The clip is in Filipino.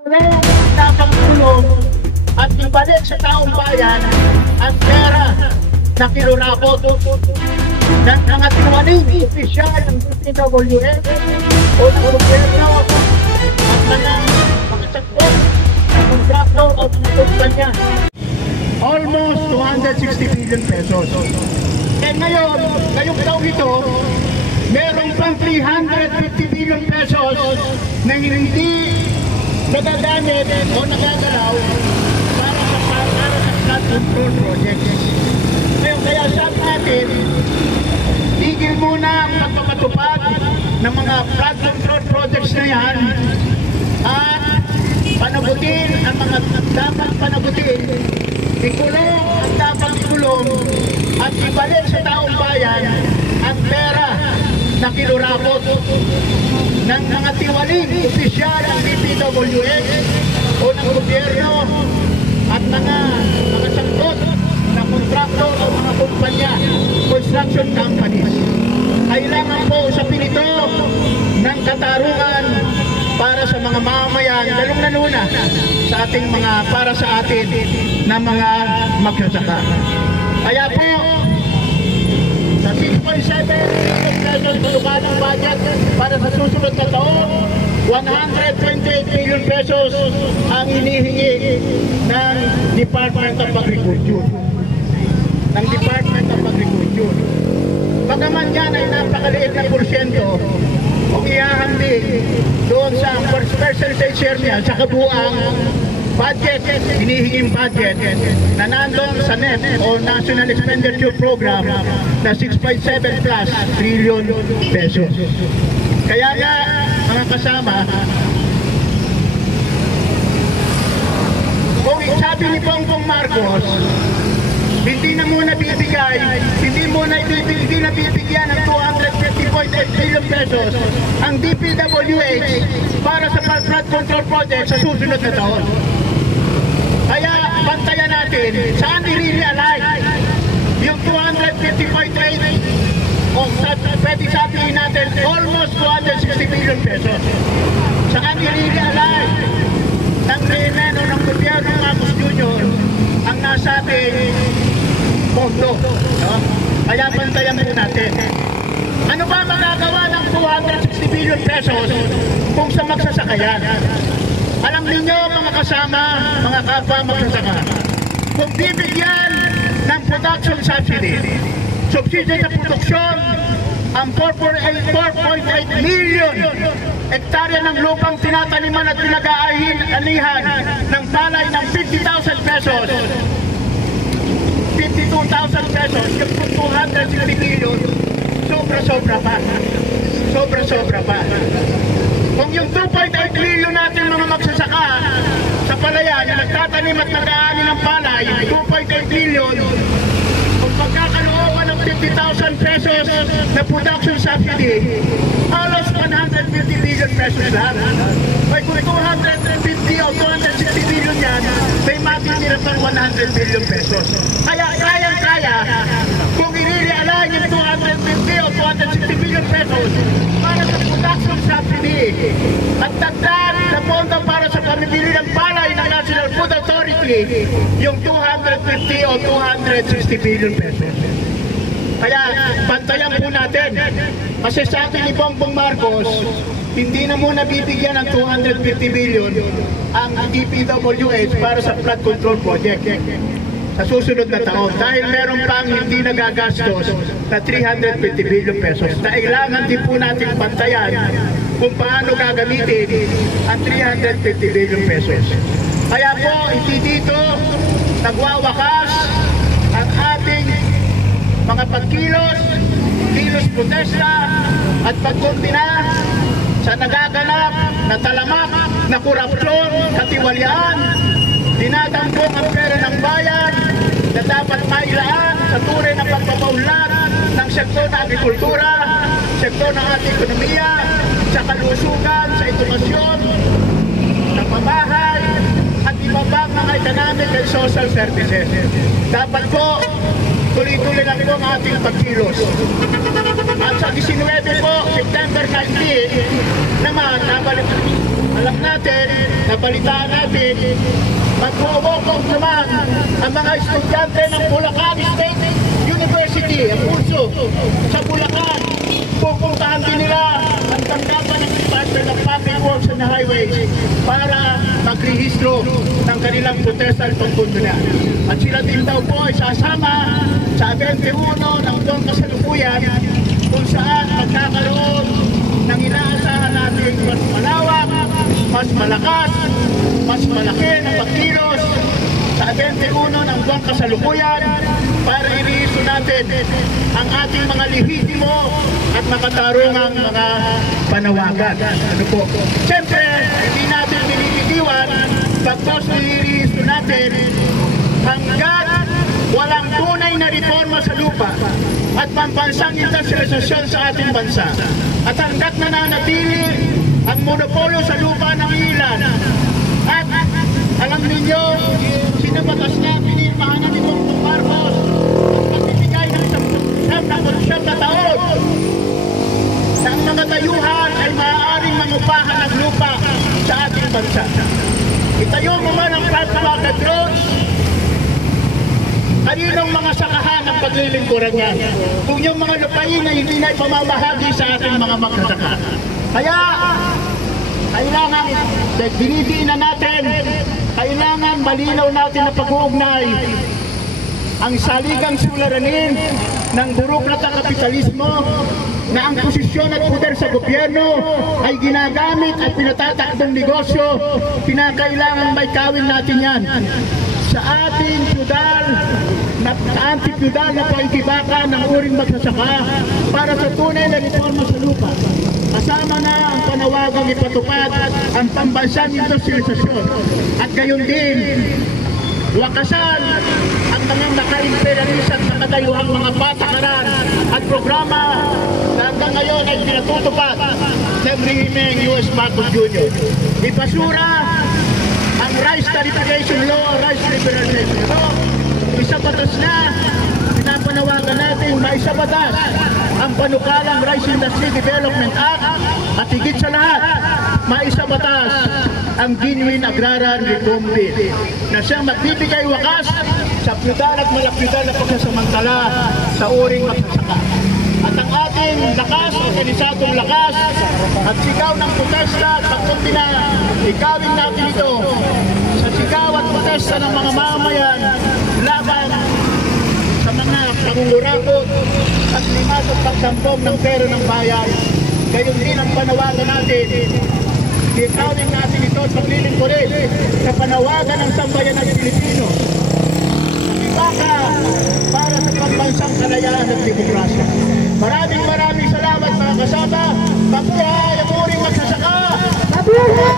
Dapat tulong at ibalik sa taong bayan ang pera na kinurakot ng mga tiwaling opisyal ng DPWH o ng gobyerno at mga sakot na kontraktor o kumpanya. Almost 260 billion pesos. Eh ngayon, ngayong taong ito, meron pang 350 billion pesos na hindi nagagamit o nagagalaw para sa flood control project. Ngayon, kaya sabi natin, tigil muna ang pagpapatupad ng mga flood control projects na yan at panagutin ang mga dapat panagutin, ikulong ang dapat ikulong at ibalik sa taong bayan ang pera na kinurakot ng mga tiwaling opisyal ng DPWH o ng gobyerno at mga sakot na kontraktor o mga kumpanya, construction companies. Kailangan po usapin ito ng katarungan para sa mga mamamayan, lalong-lalo na sa ating mga, para sa atin na mga magsasaka. Kaya po, sa 6.7 billion pesos tulugan ng budget para sa susunod na taon, 128 billion pesos ang hinihingi ng Department of Agriculture. Bagaman yan ay napakaliit na porsyento kung ihahambing doon sa percentage share niya sa kabuang budget, hinihinging budget na nandun sa NEP o National Expenditure Program na 6.7 plus trillion pesos. Kaya nga, mga kasama, kung sabi ni Bongbong Marcos, hindi na muna bibigyan ng 250.8 billion pesos ang DPWH para sa flood control project sa susunod na taon. Kaya bantayan natin, saan i-realign yung 250.8 o pwede sabihin natin almost 260 billion pesos. Saan i-realign ng Reymen o ng gobyerno ng Marcos Jr. ang nasabing pondo. No? Kaya bantayan po natin. Ano ba magagawa ng 260 billion pesos kung sa magsasakayan? Alam niyo mga kasama, mga kapwa magsasaka, kung bibigyan ng production subsidy sa produksyon ang 4.8 million hektarya ng lupang tinataniman at pinag-aanihan ng palay ng 50,000 pesos, 52,000 pesos, yung 260 million, sobra-sobra pa. Kung yung 2.8 million natin mga magsasaka sa palayan na nagtatanim at nag-aani ng palay, 2.8 million, kung pagkakalooban ng 50,000 pesos na production subsidy, halos 150 billion pesos lang. May kung 250 o 260 billion yan, may matitira pang 100 billion pesos. Kaya kayang-kaya kung i-realign yung 250 o 260 billion pesos para sa production subsidy at dagdag na pondo para sa pamimili ng palay ng National Food Authority, yung 250 o 260 billion pesos. Kaya bantayan po natin. Kasi sa atin ni Bongbong Marcos, hindi na muna bibigyan ng 250 billion ang DPWH para sa flood control project sa susunod na taon. Dahil meron pang hindi nagagastos na 350 billion pesos. Kailangan din po natin bantayan kung paano gagamitin ang 350 billion pesos. Kaya po, hindi dito nagwawakas ang ating mga pagkilos protesta at pagkontina sa nagaganap na talamak na korupsyon, katiwalian, dinadampong ang pera ng bayan na dapat mailaan sa tunay na pagpapaunlad ng sektor ng agrikultura, sektor ng ating ekonomiya, sa kalusugan, sa edukasyon, sa pabahay, at iba pang mga economic and social services. Dapat po tuloy-tuloy lang po ang ating pagkilos. At sa 19 po, September 19, naman, alam natin, nabalitaan natin, mag-uubokong naman ang mga estudyante ng Bulacan State University, ang PUSO, sa Bulacan. Pupuntahan din nila ang tanggapan ng Department of Public Works and Highways para magrehistro ng kanilang protesta at pagpundulan. At sila din daw po ay sasama sa 21 ng buong kasalukuyan kung saan magkakaroon ng inaasahan natin mas malawak, mas malakas, mas malaki na pagkilos sa 21 ng buong kasalukuyan para iniiso natin ang ating mga lehitimo at makatarungang mga panawagan. Ano po? Siyempre, hindi natin binibitiwan pagkos iniiso natin hanggat walang tunay na reforma sa lupa at pambansang industrialisasyon sa ating bansa. At hanggat nananatili ang monopolo sa lupa ng ilan. At alam ninyo, sinabatas na pinirmahan ng itong Marcos at pagbibigay ng 10 na taon na ang mga dayuhan ay maaaring mangupahan ng lupa sa ating bansa. Itayo naman ang Plant Roads. Kaninong mga sakahan ang paglilingkuran niya? Kung yung mga lupain na hindi na ipamamahagi sa ating mga magsasaka. Kaya, kailangan, binibiin na natin, kailangan malinaw natin na pag-uugnay ang saligang suliranin ng burokrata kapitalismo na ang posisyon at poder sa gobyerno ay ginagamit at pinatatakbong negosyo. Pinakailangan may kawin natin yan sa ating feudal na anti-feudal na paikibaka ng uring magsasaka para sa tunay na reforma sa lupa. Kasama na ang panawagang ipatupad ang pambansang industrialisasyon at gayon din wakasan ang mga naka-imperialist at nakatayuhang mga patakaran at programa na hanggang ngayon ay pinatutupad ng rehimeng U.S. Marcos Jr. Ipasura ang rice tariffication law, rice liberalization law, isa batas na pinapanawagan natin maisabatas ang panukalang Rice Industry Development Act at higit sa lahat maisabatas ang Genuine Agrarian Reform Bill na siyang magbibigay wakas sa feudal at malapyudal na pagsasamantala sa uring magsasaka. At ang ating lakas, organisadong lakas at sigaw ng protesta at pagkuntina, ikawin natin ito sa sigaw at protesta ng mga mamamayan laban sa mga pangungurakot at limas at pagdampong ng pera ng bayan. Gayon din ang panawagan natin. Ikawin natin ito at paglilingkurin sa panawagan ng sambayan ng Pilipino. Ibaka para sa pambansang kalayaan at demokrasya. Maraming salamat mga kasama. Mabuhay ang uring magsasaka! Mabuhay!